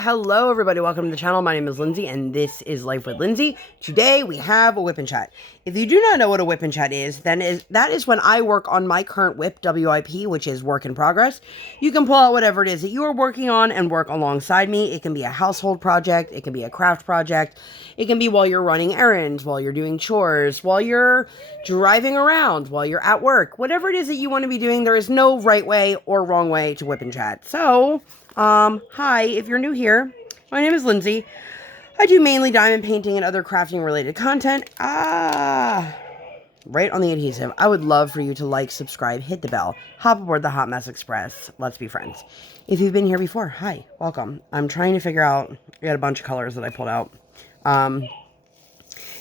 Hello everybody, welcome to the channel. My name is Lindsay and this is Life.W.Lindsay. Today we have a WIP Chat. If you do not know what a WIP Chat is, then that is when I work on my current WIP, WIP, which is work in progress. You can pull out whatever it is that you are working on and work alongside me. It can be a household project, it can be a craft project, it can be while you're running errands, while you're doing chores, while you're driving around, while you're at work. Whatever it is that you want to be doing, there is no right way or wrong way to WIP Chat. So, hi, if you're new here, my name is Lindsay. I do mainly diamond painting and other crafting related content. Right on the adhesive. I would love for you to like, subscribe, hit the bell, hop aboard the Hot Mess Express. Let's be friends. If you've been here before, hi, welcome. I'm trying to figure out, I got a bunch of colors that I pulled out.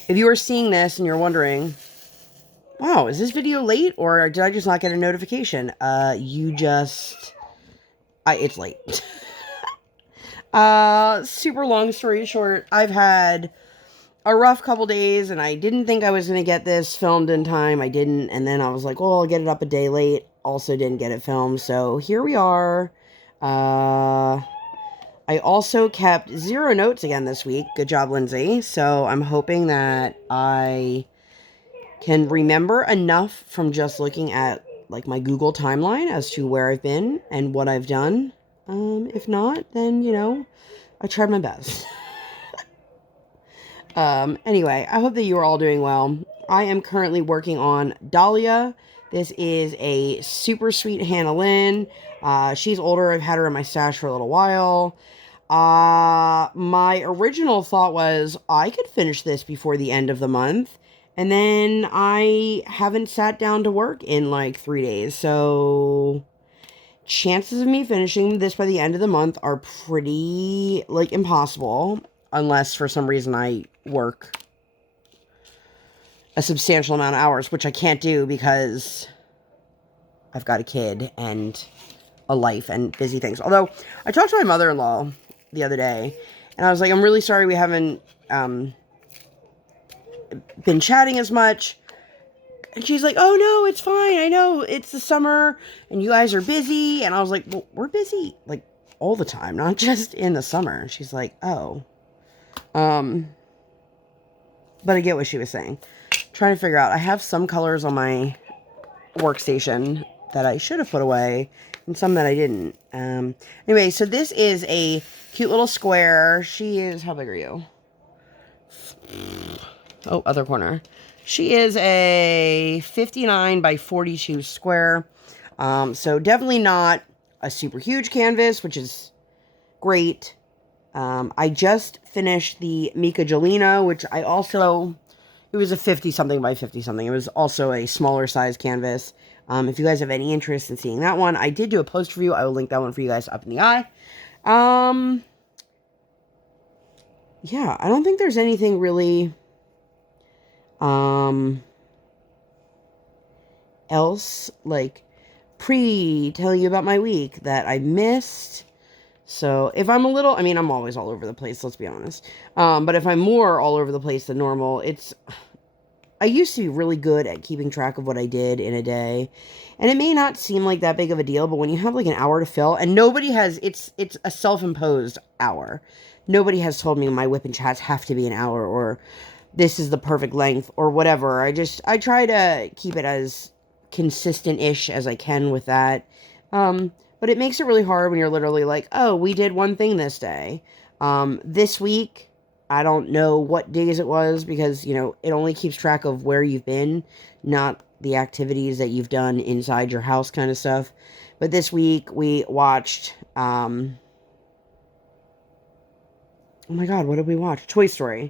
If you are seeing this and you're wondering, wow, is this video late or did I just not get a notification? It's late. Super long story short, I've had a rough couple days and I didn't think I was going to get this filmed in time. I didn't. And then I was like, well, I'll get it up a day late. Also didn't get it filmed. So here we are. I also kept 0 notes again this week. Good job, Lindsay. So I'm hoping that I can remember enough from just looking at like my Google timeline as to where I've been and what I've done. If not, then, you know, I tried my best. Anyway, I hope that you are all doing well. I am currently working on Dahlia. This is a super sweet Hannah Lynn. She's older. I've had her in my stash for a little while. My original thought was I could finish this before the end of the month. And then I haven't sat down to work in like 3 days. So chances of me finishing this by the end of the month are pretty, like, impossible. Unless for some reason I work a substantial amount of hours, which I can't do because I've got a kid and a life and busy things. Although, I talked to my mother-in-law the other day, and I was like, I'm really sorry we haven't been chatting as much. And she's like, oh, no, it's fine. I know it's the summer and you guys are busy. And I was like, well, we're busy like all the time, not just in the summer. She's like, oh. But I get what she was saying. Trying to figure out. I have some colors on my workstation that I should have put away and some that I didn't. Anyway, so this is a cute little square. She is, how big are you? Oh, other corner. She is a 59 by 42 square. So definitely not a super huge canvas, which is great. I just finished the Mika Jelena, which I also, it was a 50 something by 50 something. It was also a smaller size canvas. If you guys have any interest in seeing that one, I did do a post review. I will link that one for you guys up in the eye. Yeah, I don't think there's anything really else, like, telling you about my week that I missed. So, if I'm a little, I mean, I'm always all over the place, let's be honest. But if I'm more all over the place than normal, I used to be really good at keeping track of what I did in a day. And it may not seem like that big of a deal, but when you have like an hour to fill, and nobody has, it's a self-imposed hour. Nobody has told me my WIP and chats have to be an hour, or this is the perfect length, or whatever. I try to keep it as consistent-ish as I can with that. But it makes it really hard when you're literally like, oh, we did one thing this day. This week, I don't know what days it was because, you know, it only keeps track of where you've been, not the activities that you've done inside your house kind of stuff. But this week, we watched, oh my god, what did we watch? Toy Story.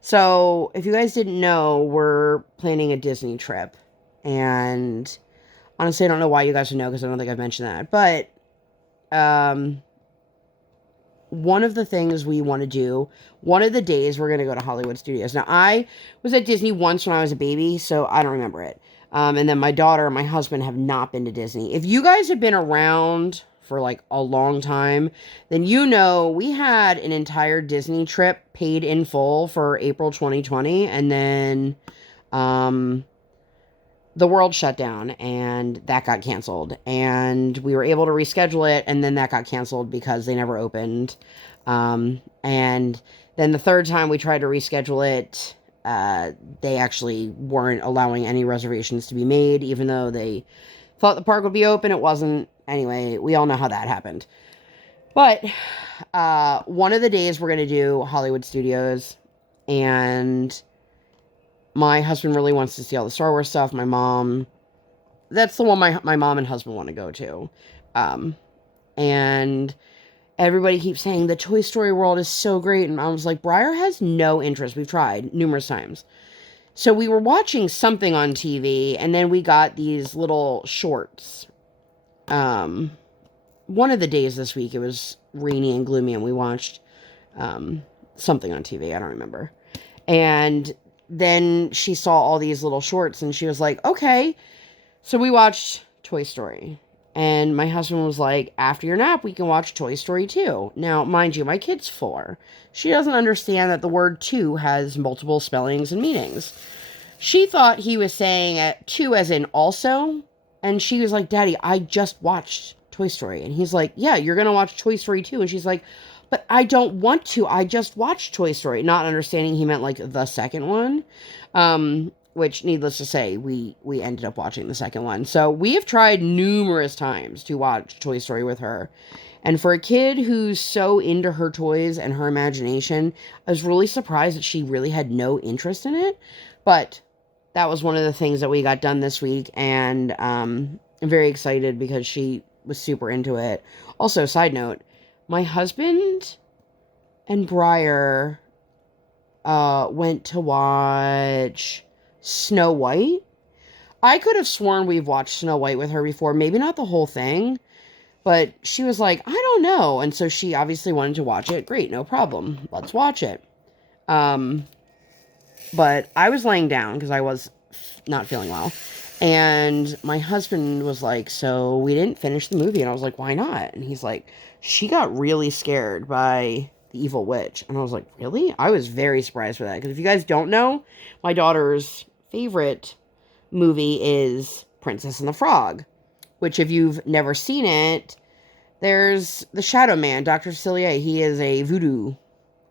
So, if you guys didn't know, we're planning a Disney trip. And honestly, I don't know why you guys would know because I don't think I've mentioned that. But one of the things we want to do, one of the days we're going to go to Hollywood Studios. Now, I was at Disney once when I was a baby, so I don't remember it. And then my daughter and my husband have not been to Disney. If you guys have been around for like a long time, then you know we had an entire Disney trip paid in full for April 2020. And then the world shut down and that got canceled. And we were able to reschedule it, and then that got canceled because they never opened. And then the third time we tried to reschedule it, they actually weren't allowing any reservations to be made, even though they thought the park would be open. It wasn't. Anyway, we all know how that happened. But one of the days we're going to do Hollywood Studios, and my husband really wants to see all the Star Wars stuff. My mom, that's the one my mom and husband want to go to. And everybody keeps saying the Toy Story world is so great. And I was like, Briar has no interest. We've tried numerous times. So we were watching something on TV, and then we got these little shorts. One of the days this week, it was rainy and gloomy, and we watched something on TV. I don't remember. And then she saw all these little shorts, and she was like, okay. So we watched Toy Story. And my husband was like, after your nap, we can watch Toy Story 2. Now, mind you, my kid's 4. She doesn't understand that the word 2 has multiple spellings and meanings. She thought he was saying 2 as in also. And she was like, Daddy, I just watched Toy Story. And he's like, yeah, you're going to watch Toy Story 2. And she's like, but I don't want to. I just watched Toy Story. Not understanding he meant like the second one. Which, needless to say, we ended up watching the second one. So we have tried numerous times to watch Toy Story with her. And for a kid who's so into her toys and her imagination, I was really surprised that she really had no interest in it. But that was one of the things that we got done this week. And I'm very excited because she was super into it. Also, side note, my husband and Briar went to watch Snow White. I could have sworn we've watched Snow White with her before. Maybe not the whole thing. But she was like, I don't know. And so she obviously wanted to watch it. Great, no problem. Let's watch it. But I was laying down because I was not feeling well. And my husband was like, so we didn't finish the movie. And I was like, why not? And he's like, she got really scared by the evil witch. And I was like, really? I was very surprised by that. Because if you guys don't know, my daughter's favorite movie is Princess and the Frog. Which, if you've never seen it, there's the Shadow Man, Dr. Cillier. He is a voodoo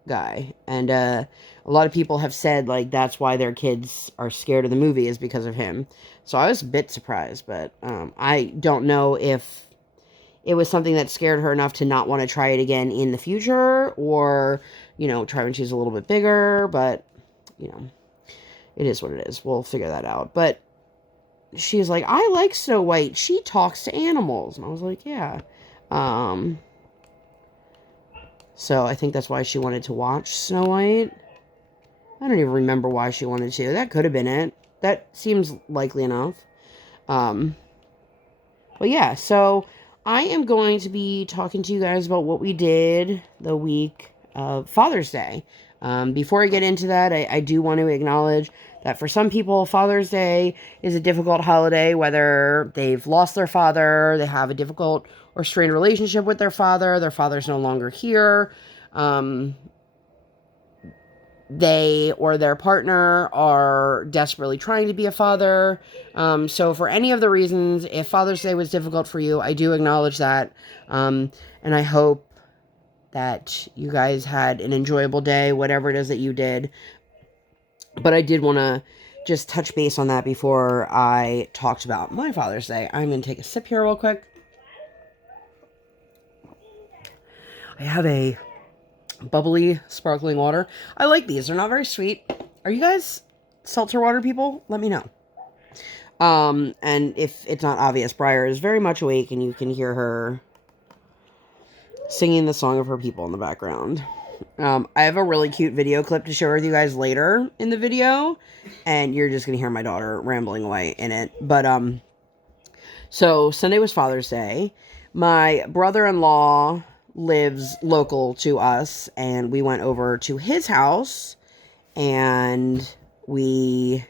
guy. And a lot of people have said, like, that's why their kids are scared of the movie is because of him. So I was a bit surprised. But I don't know if it was something that scared her enough to not want to try it again in the future. Or, you know, try when she's a little bit bigger. But, you know, it is what it is. We'll figure that out. But she's like, I like Snow White. She talks to animals. And I was like, yeah. So I think that's why she wanted to watch Snow White. I don't even remember why she wanted to. That could have been it. That seems likely enough. But yeah, so I am going to be talking to you guys about what we did the week of Father's Day. Before I get into that, I do want to acknowledge that for some people, Father's Day is a difficult holiday, whether they've lost their father, they have a difficult or strained relationship with their father's no longer here, they or their partner are desperately trying to be a father. So for any of the reasons, if Father's Day was difficult for you, I do acknowledge that. And I hope that you guys had an enjoyable day, whatever it is that you did. But I did want to just touch base on that before I talked about my Father's Day. I'm going to take a sip here real quick. I have a bubbly, sparkling water. I like these. They're not very sweet. Are you guys seltzer water people? Let me know. And if it's not obvious, Briar is very much awake, and you can hear her singing the song of her people in the background. I have a really cute video clip to share with you guys later in the video, and you're just going to hear my daughter rambling away in it. But, so Sunday was Father's Day. My brother-in-law lives local to us, and we went over to his house, and we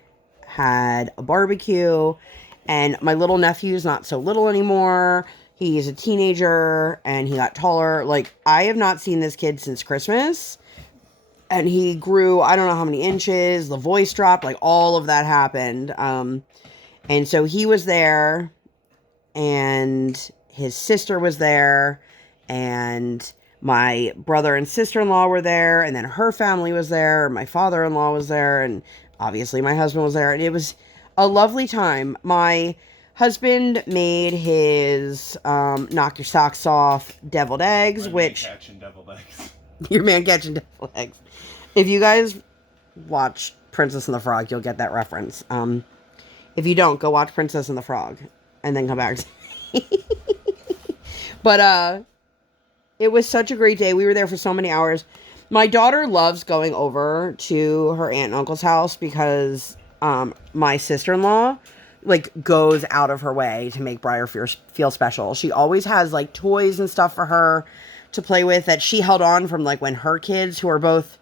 had a barbecue, and my little nephew's not so little anymore. He's a teenager, and he got taller. Like, I have not seen this kid since Christmas, and he grew, I don't know how many inches, the voice dropped, like, all of that happened, And so he was there, and his sister was there, and my brother and sister-in-law were there, and then her family was there, my father-in-law was there, and obviously my husband was there, and it was a lovely time. My husband made his knock your socks off deviled eggs, which catching deviled eggs. Your man catching deviled eggs. If you guys watch Princess and the Frog, you'll get that reference. If you don't, go watch Princess and the Frog and then come back to me. But it was such a great day. We were there for so many hours. My daughter loves going over to her aunt and uncle's house because my sister-in-law like goes out of her way to make Briar feel special. She always has like toys and stuff for her to play with that she held on from like when her kids, who are both,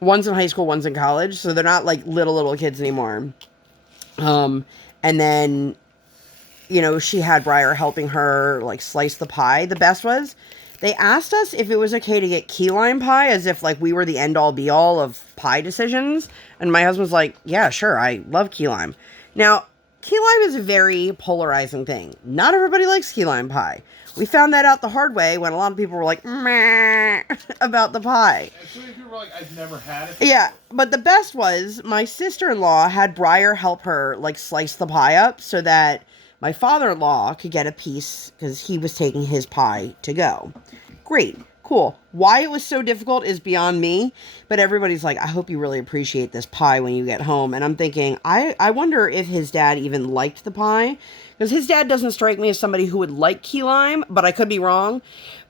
one's in high school, one's in college, so they're not like little kids anymore. And then, you know, she had Briar helping her like slice the pie. The best was they asked us if it was okay to get key lime pie, as if like we were the end all be all of pie decisions. And my husband was like, yeah, sure, I love key lime. Now, key lime is a very polarizing thing. Not everybody likes key lime pie. We found that out the hard way when a lot of people were like, meh, about the pie. And so many people were like, I've never had it. Yeah, but the best was my sister-in-law had Briar help her like slice the pie up so that my father-in-law could get a piece because he was taking his pie to go. Great. Cool. Why it was so difficult is beyond me, but everybody's like, I hope you really appreciate this pie when you get home. And I'm thinking, I wonder if his dad even liked the pie, because his dad doesn't strike me as somebody who would like key lime, but I could be wrong.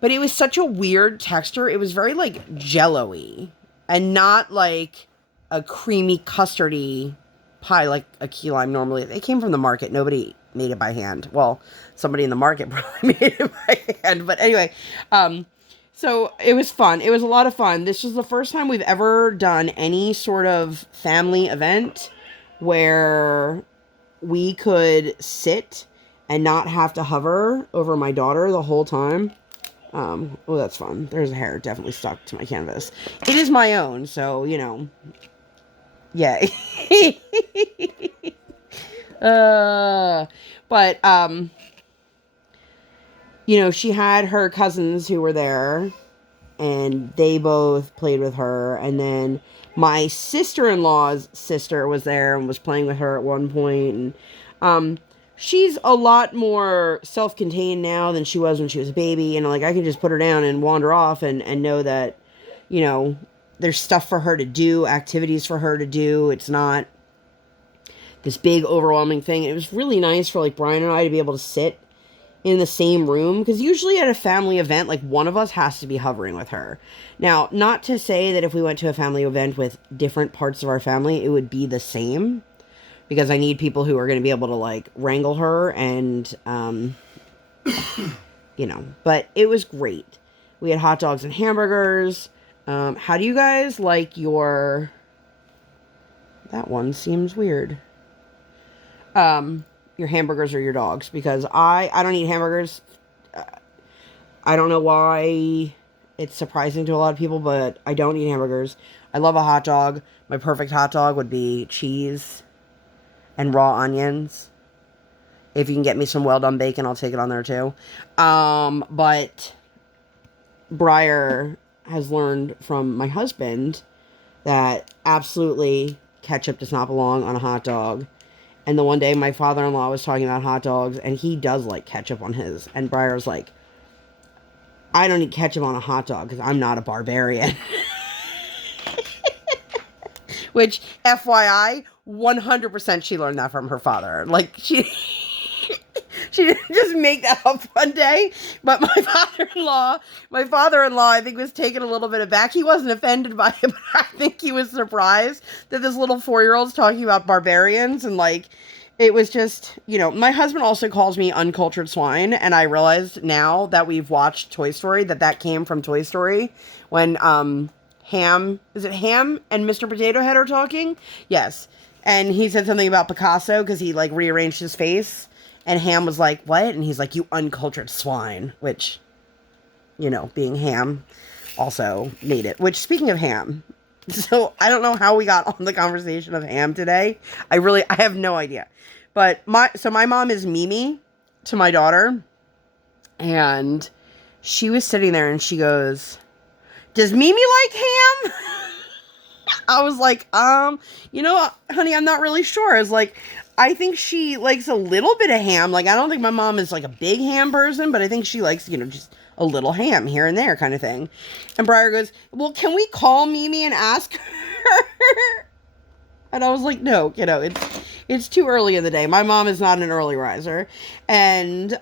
But it was such a weird texture. It was very like jello-y and not like a creamy custardy pie like a key lime normally. They came from the market. Nobody made it by hand. Well, somebody in the market probably made it by hand. But anyway, so it was fun. It was a lot of fun. This was the first time we've ever done any sort of family event where we could sit and not have to hover over my daughter the whole time. Oh, that's fun. There's a hair definitely stuck to my canvas. It is my own, so, you know, yay. But, you know, she had her cousins who were there, and they both played with her, and then my sister-in-law's sister was there and was playing with her at one point, and, she's a lot more self-contained now than she was when she was a baby, you know, like, I can just put her down and wander off and know that, you know, there's stuff for her to do, activities for her to do. It's not this big, overwhelming thing. It was really nice for, like, Brian and I to be able to sit in the same room, because usually at a family event, like, one of us has to be hovering with her. Now, not to say that if we went to a family event with different parts of our family, it would be the same, because I need people who are going to be able to, like, wrangle her and, you know, but it was great. We had hot dogs and hamburgers. How do you guys like your, that one seems weird. Your hamburgers or your dogs, because I don't eat hamburgers. I don't know why it's surprising to a lot of people, but I don't eat hamburgers. I love a hot dog. My perfect hot dog would be cheese and raw onions. If you can get me some well-done bacon, I'll take it on there too. But Briar has learned from my husband that absolutely ketchup does not belong on a hot dog. And the one day my father-in-law was talking about hot dogs, and he does like ketchup on his. And Briar's like, I don't eat ketchup on a hot dog because I'm not a barbarian. Which, FYI, 100% she learned that from her father. Like, she didn't just make that up one day. But my father-in-law, I think, was taken a little bit aback. He wasn't offended by it, but I think he was surprised that this little 4-year-old's talking about barbarians. And, like, it was just, you know, my husband also calls me uncultured swine. And I realized now that we've watched Toy Story that came from Toy Story. When, Ham and Mr. Potato Head are talking? Yes. And he said something about Picasso because he, like, rearranged his face. And Ham was like, what? And he's like, you uncultured swine. Which, you know, being Ham also made it. Which, speaking of Ham, so I don't know how we got on the conversation of Ham today. I have no idea. But my mom is Mimi to my daughter, and she was sitting there and she goes, "Does Mimi like ham?" I was like, honey, I'm not really sure. I was like, I think she likes a little bit of ham. Like, I don't think my mom is like a big ham person, but I think she likes, just a little ham here and there kind of thing. And Briar goes, "Well, can we call Mimi and ask her?" And I was like, "No, it's too early in the day. My mom is not an early riser." And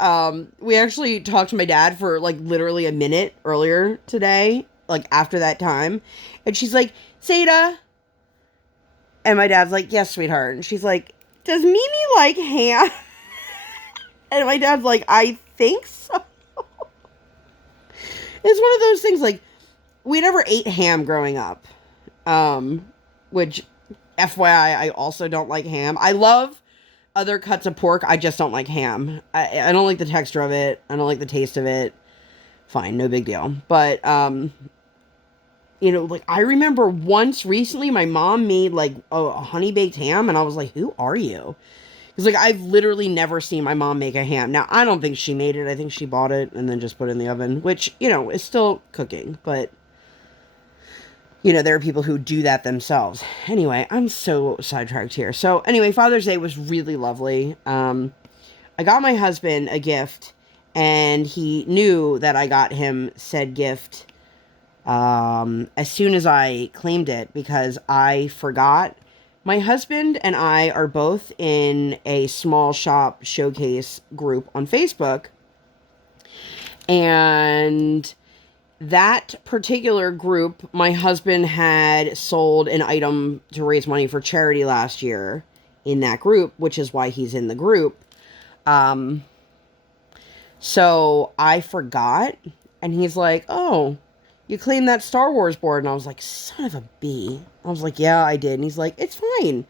we actually talked to my dad for like literally a minute earlier today, like after that time. And she's like, "Zeta." And my dad's like, "Yes, sweetheart." And she's like, "Does Mimi like ham?" And my dad's like, "I think so." It's one of those things, like, we never ate ham growing up. Which, FYI, I also don't like ham. I love other cuts of pork. I just don't like ham. I don't like the texture of it. I don't like the taste of it. Fine, no big deal. But, like, I remember once recently my mom made, like, a honey-baked ham, and I was like, "Who are you?" Because, like, I've literally never seen my mom make a ham. Now, I don't think she made it. I think she bought it and then just put it in the oven, which, is still cooking. But, there are people who do that themselves. Anyway, I'm so sidetracked here. So, anyway, Father's Day was really lovely. I got my husband a gift, and he knew that I got him said gift as soon as I claimed it, because I forgot. My husband and I are both in a small shop showcase group on Facebook, and that particular group, my husband had sold an item to raise money for charity last year in that group, which is why he's in the group. So I forgot, and he's like, "Oh, you claimed that Star Wars board." And I was like, "Son of a bee." I was like, "Yeah, I did." And he's like, "It's fine."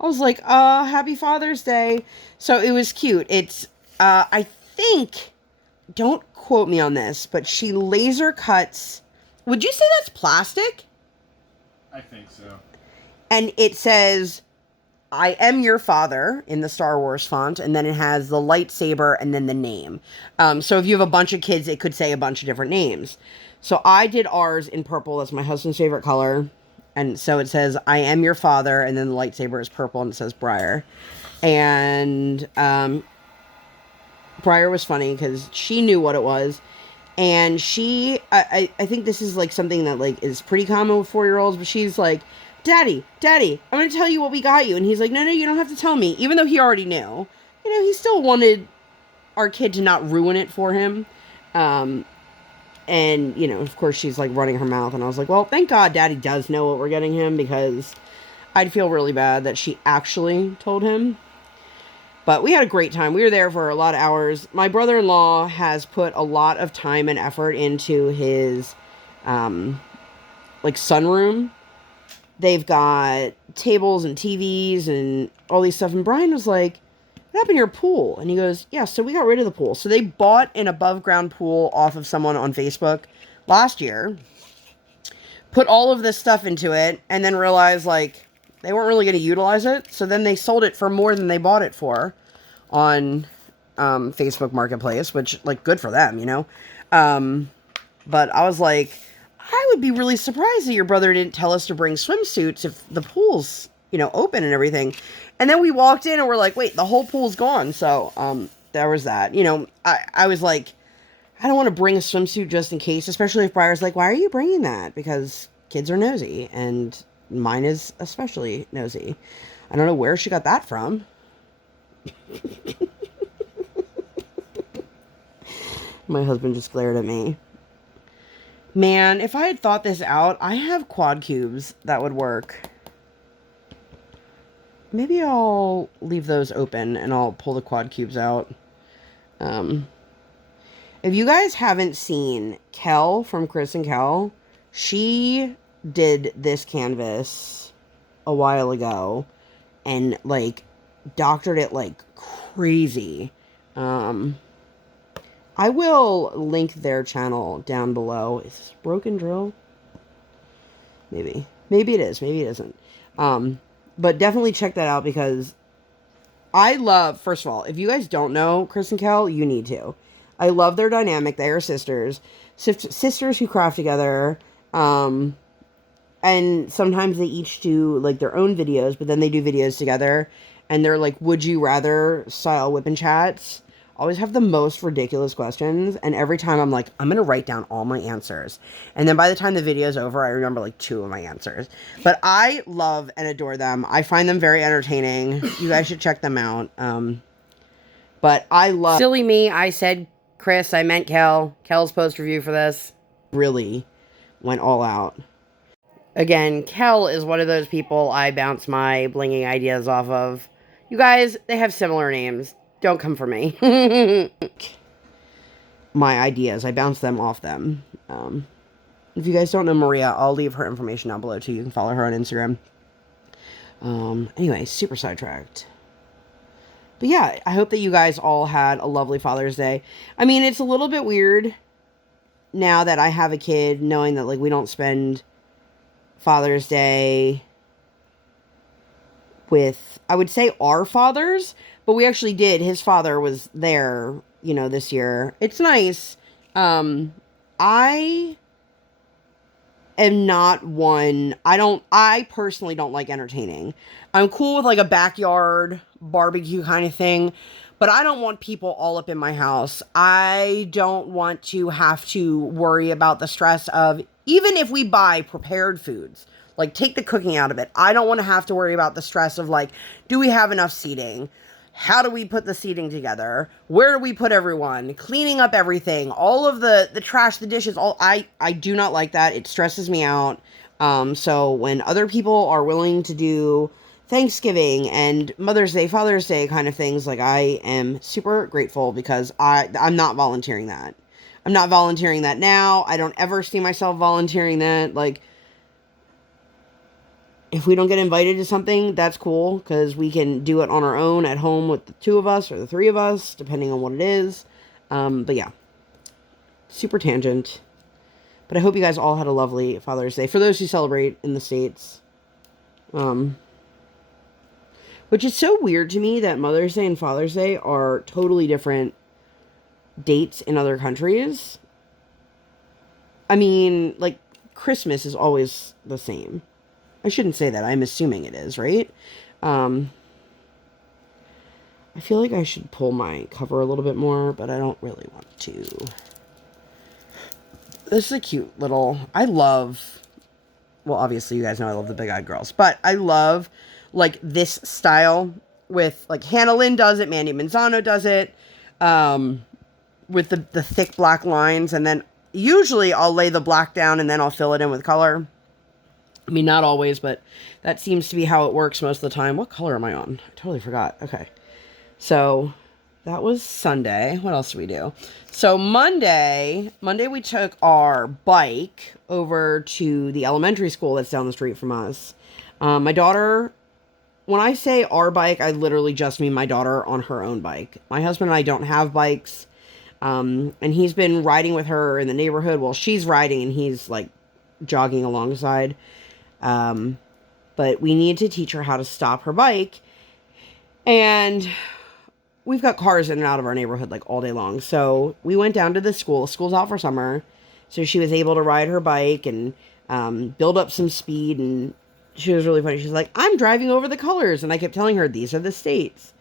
I was like, "Happy Father's Day." So it was cute. It's, I think, don't quote me on this, but she laser cuts. Would you say that's plastic? I think so. And it says, "I am your father" in the Star Wars font, and then it has the lightsaber and then the name. So if you have a bunch of kids, it could say a bunch of different names. So I did ours in purple. That's my husband's favorite color. And so it says, "I am your father," and then the lightsaber is purple, and it says Briar. And Briar was funny because she knew what it was. And I think this is like something that like is pretty common with 4-year-olds, but she's like, Daddy, I'm going to tell you what we got you." And he's like, No, you don't have to tell me. Even though he already knew. He still wanted our kid to not ruin it for him. And, of course she's like running her mouth. And I was like, well, thank God Daddy does know what we're getting him, because I'd feel really bad that she actually told him. But we had a great time. We were there for a lot of hours. My brother-in-law has put a lot of time and effort into his, sunroom. They've got tables and TVs and all these stuff. And Brian was like, "What happened to your pool?" And he goes, "Yeah, so we got rid of the pool." So they bought an above-ground pool off of someone on Facebook last year, put all of this stuff into it, and then realized, like, they weren't really going to utilize it. So then they sold it for more than they bought it for on Facebook Marketplace, which, like, good for them, But I was like, I would be really surprised that your brother didn't tell us to bring swimsuits if the pool's, open and everything. And then we walked in and we're like, wait, the whole pool's gone. So there was that. I was like, I don't want to bring a swimsuit just in case, especially if Briar's like, "Why are you bringing that?" Because kids are nosy, and mine is especially nosy. I don't know where she got that from. My husband just glared at me. Man, if I had thought this out, I have quad cubes that would work. Maybe I'll leave those open and I'll pull the quad cubes out. If you guys haven't seen Kel from Kris and Kel, she did this canvas a while ago and, like, doctored it like crazy. I will link their channel down below. Is this Broken Drill? Maybe. Maybe it is. Maybe it isn't. But definitely check that out, because I love, first of all, if you guys don't know Kris and Kel, you need to. I love their dynamic. They are sisters. Sisters who craft together. And sometimes they each do, like, their own videos, but then they do videos together. And they're, like, would you rather style WIP chats. Always have the most ridiculous questions. And every time I'm like, I'm going to write down all my answers. And then by the time the video's over, I remember, like, 2 of my answers. But I love and adore them. I find them very entertaining. You guys should check them out. But I love... Silly me, I said Kris, I meant Kel. Kel's post review for this really went all out. Again, Kel is one of those people I bounce my blinging ideas off of. You guys, they have similar names. Don't come for me. My ideas, I bounce them off them. If you guys don't know Maria, I'll leave her information down below too. You can follow her on Instagram. Anyway, super sidetracked. But yeah, I hope that you guys all had a lovely Father's Day. I mean, it's a little bit weird now that I have a kid, knowing that, like, we don't spend Father's Day with, I would say, our fathers, but we actually did. His father was there, you know, this year. It's nice. I am not one, I personally don't like entertaining. I'm cool with, like, a backyard barbecue kind of thing, but I don't want people all up in my house. I don't want to have to worry about the stress of, even if we buy prepared foods, like, take the cooking out of it. I don't want to have to worry about the stress of, like, do we have enough seating? How do we put the seating together? Where do we put everyone? Cleaning up everything. All of the trash, the dishes, I do not like that. It stresses me out. So when other people are willing to do Thanksgiving and Mother's Day, Father's Day kind of things, like, I am super grateful because I'm not volunteering that. I'm not volunteering that now. I don't ever see myself volunteering that. Like, if we don't get invited to something, that's cool, because we can do it on our own at home with the 2 of us or the 3 of us, depending on what it is. But yeah, super tangent. But I hope you guys all had a lovely Father's Day. For those who celebrate in the States. Which is so weird to me that Mother's Day and Father's Day are totally different dates in other countries. I mean, like, Christmas is always the same. I shouldn't say that. I'm assuming it is, right? I feel like I should pull my cover a little bit more, but I don't really want to. This is a cute little... I love... Well, obviously, you guys know I love the big-eyed girls. But I love, like, this style with... Like, Hannah Lynn does it. Mandy Manzano does it. With the thick black lines. And then usually I'll lay the black down and then I'll fill it in with color. I mean, not always, but that seems to be how it works most of the time. What color am I on? I totally forgot. Okay. So, that was Sunday. What else did we do? So, Monday we took our bike over to the elementary school that's down the street from us. My daughter, when I say our bike, I literally just mean my daughter on her own bike. My husband and I don't have bikes. And he's been riding with her in the neighborhood while she's riding and he's, like, jogging alongside. But we need to teach her how to stop her bike, and we've got cars in and out of our neighborhood, like, all day long. So we went down to the school. School's out for summer, so she was able to ride her bike and build up some speed. And she was really funny. She's like, I'm driving over the colors, and I kept telling her these are the states.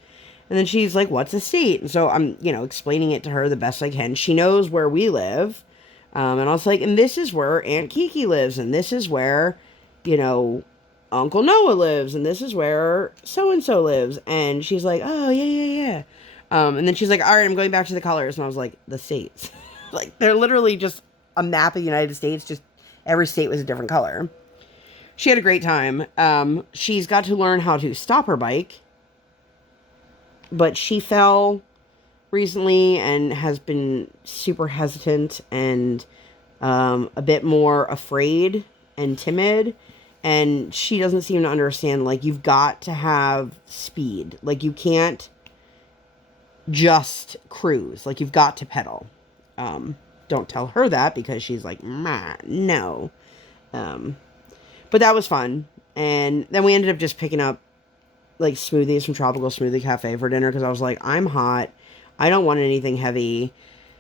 And then she's like, what's a state? And so I'm, you know, explaining it to her the best I can. She knows where we live, and I was like, and this is where Aunt Kiki lives, and this is where, you know, Uncle Noah lives, and this is where so-and-so lives. And she's like, oh, yeah. And then she's like, all right, I'm going back to the colors. And I was like, the states. Like, they're literally just a map of the United States. Just every state was a different color. She had a great time. She's got to learn how to stop her bike. But she fell recently and has been super hesitant and a bit more afraid and timid. And she doesn't seem to understand, like, you've got to have speed. Like, you can't just cruise. Like, you've got to pedal. Don't tell her that because she's like, no. But that was fun. And then we ended up just picking up like smoothies from Tropical Smoothie Cafe for dinner because I was like, I'm hot. I don't want anything heavy.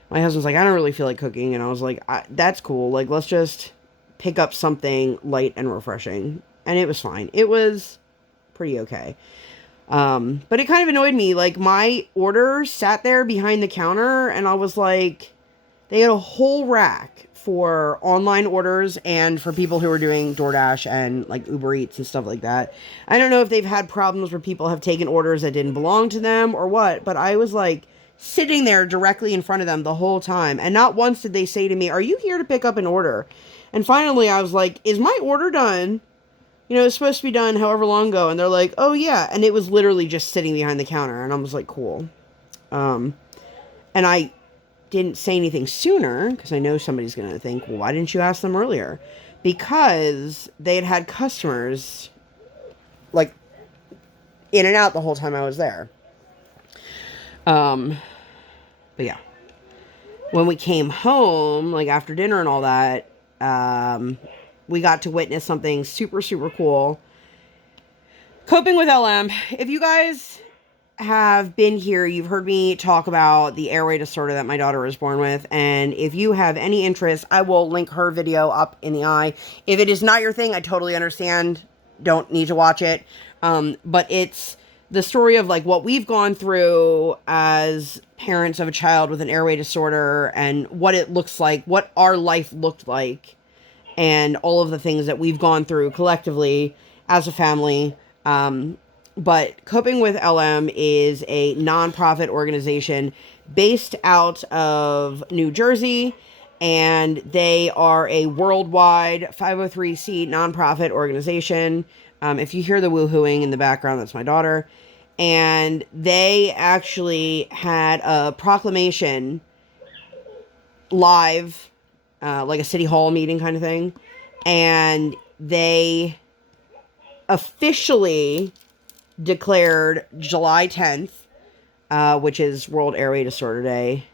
My husband's like, I don't really feel like cooking. And I was like, that's cool. Like, let's just pick up something light and refreshing. And it was fine. It was pretty okay. But it kind of annoyed me. Like, my order sat there behind the counter, and I was like, they had a whole rack for online orders and for people who are doing DoorDash and like Uber Eats and stuff like that. I don't know if they've had problems where people have taken orders that didn't belong to them or what, but I was like sitting there directly in front of them the whole time. And not once did they say to me, "Are you here to pick up an order?" And finally I was like, "Is my order done?" You know, it's supposed to be done however long ago. And they're like, "Oh yeah." And it was literally just sitting behind the counter. And I was like, cool. And I didn't say anything sooner because I know somebody's going to think, well, why didn't you ask them earlier? Because they had customers like in and out the whole time I was there. But yeah, when we came home, like after dinner and all that, we got to witness something super, super cool. Coping with LM. If you guys have been here, you've heard me talk about the airway disorder that my daughter was born with, and if you have any interest, I will link her video up in the eye. If it is not your thing, I totally understand. Don't need to watch it. But it's the story of like what we've gone through as parents of a child with an airway disorder and what it looks like, what our life looked like, and all of the things that we've gone through collectively as a family. But Coping with LM is a nonprofit organization based out of New Jersey, and they are a worldwide 503c nonprofit organization. If you hear the woohooing in the background, that's my daughter. And they actually had a proclamation live, like a city hall meeting kind of thing. And they officially declared July 10th, which is World Airway Disorder Day,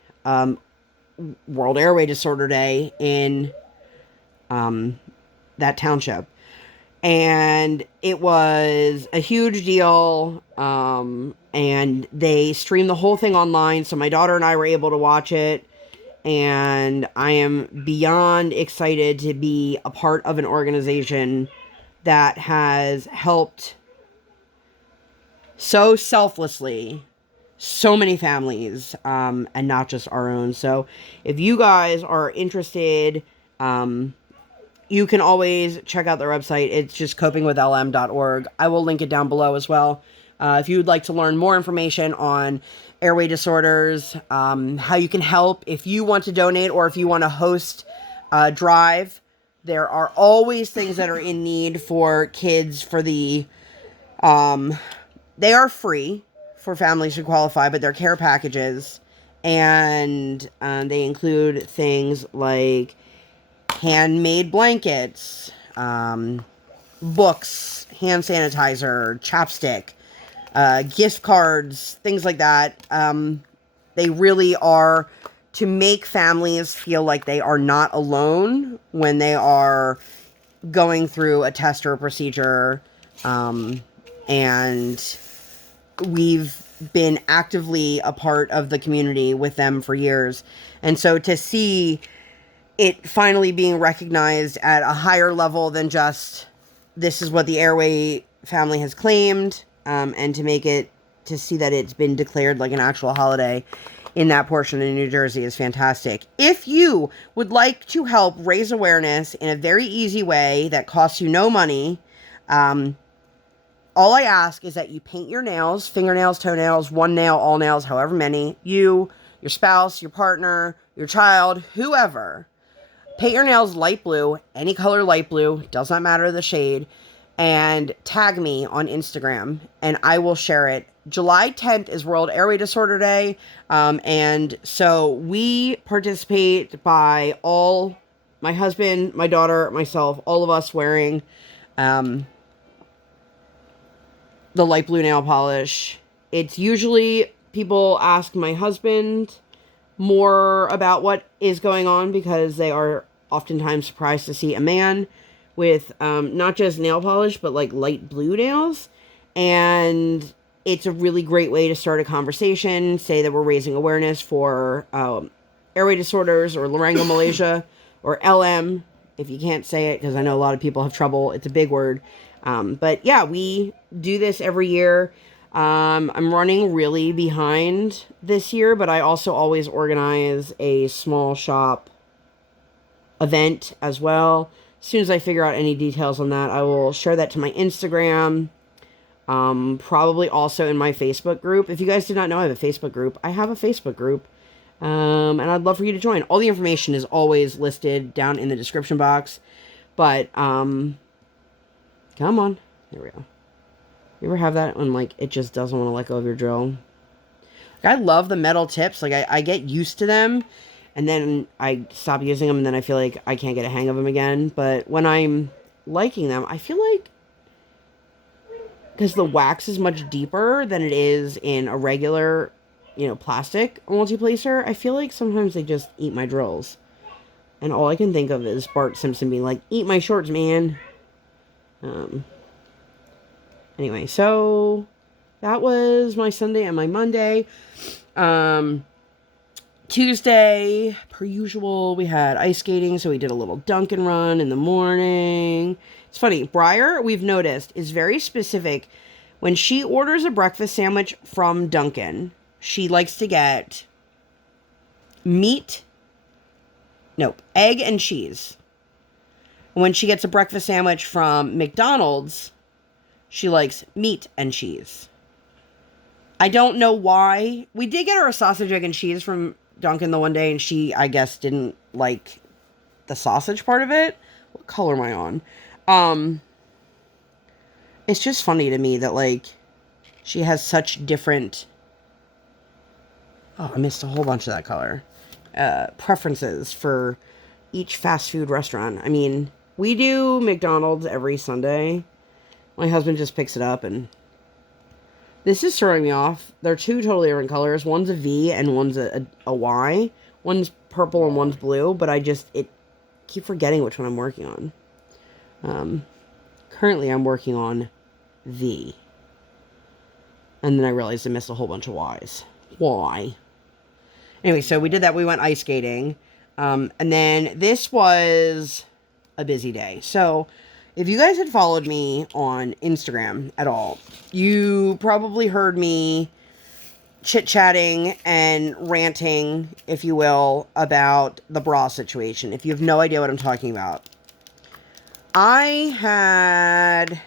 World Airway Disorder Day in that township. And it was a huge deal, and they streamed the whole thing online, so my daughter and I were able to watch it, and I am beyond excited to be a part of an organization that has helped so selflessly so many families, and not just our own. So if you guys are interested, you can always check out their website. It's just copingwithlm.org. I will link it down below as well. If you would like to learn more information on airway disorders, how you can help, if you want to donate or if you want to host a drive, there are always things that are in need for kids for the, they are free for families who qualify, but they're care packages, and they include things like handmade blankets, books, hand sanitizer, chapstick, gift cards, things like that. They really are to make families feel like they are not alone when they are going through a test or a procedure. And we've been actively a part of the community with them for years. And so to see it finally being recognized at a higher level than just, this is what the Airway family has claimed, and to make it, to see that it's been declared like an actual holiday in that portion of New Jersey is fantastic. If you would like to help raise awareness in a very easy way that costs you no money, all I ask is that you paint your nails, fingernails, toenails, one nail, all nails, however many, you, your spouse, your partner, your child, whoever. Paint your nails light blue, any color light blue, does not matter the shade, and tag me on Instagram, and I will share it. July 10th is World Airway Disorder Day, and so we participate by all, my husband, my daughter, myself, all of us wearing the light blue nail polish. It's usually, people ask my husband more about what is going on because they are oftentimes surprised to see a man with not just nail polish but like light blue nails, And it's a really great way to start a conversation, say that we're raising awareness for airway disorders or Laryngomalacia or LM, if you can't say it, because I know a lot of people have trouble. It's a big word. But yeah, we do this every year. I'm running really behind this year, but I also always organize a small shop event as well. As soon as I figure out any details on that, I will share that to my Instagram. Probably also in my Facebook group. If you guys did not know I have a Facebook group, I have a Facebook group. And I'd love for you to join. All the information is always listed down in the description box. But, come on. Here we go. You ever have that when, like, it just doesn't want to let go of your drill? Like, I love the metal tips. Like, I get used to them, and then I stop using them, and then I feel like I can't get a hang of them again. But when I'm liking them, I feel like, because the wax is much deeper than it is in a regular, plastic multi-placer, I feel like sometimes they just eat my drills. And all I can think of is Bart Simpson being like, eat my shorts, man. Anyway, so that was my Sunday and my Monday. Tuesday, per usual, we had ice skating, so we did a little Dunkin' run in the morning. It's funny, Briar, we've noticed, is very specific. When she orders a breakfast sandwich from Dunkin', she likes to get egg and cheese. When she gets a breakfast sandwich from McDonald's, she likes meat and cheese. I don't know why. We did get her a sausage, egg, and cheese from Dunkin' the one day, and she, I guess, didn't like the sausage part of it. What color am I on? It's just funny to me that, like, she has such different... Oh, I missed a whole bunch of that color. Preferences for each fast food restaurant. I mean, we do McDonald's every Sunday. My husband just picks it up, and this is throwing me off. They're two totally different colors. One's a V and one's a Y. One's purple and one's blue, but I keep forgetting which one I'm working on. Currently I'm working on V. And then I realized I missed a whole bunch of Ys. Why? Anyway, so we did that. We went ice skating. And then this was a busy day. So if you guys had followed me on Instagram at all, you probably heard me chit-chatting and ranting, if you will, about the bra situation. If you have no idea what I'm talking about. I had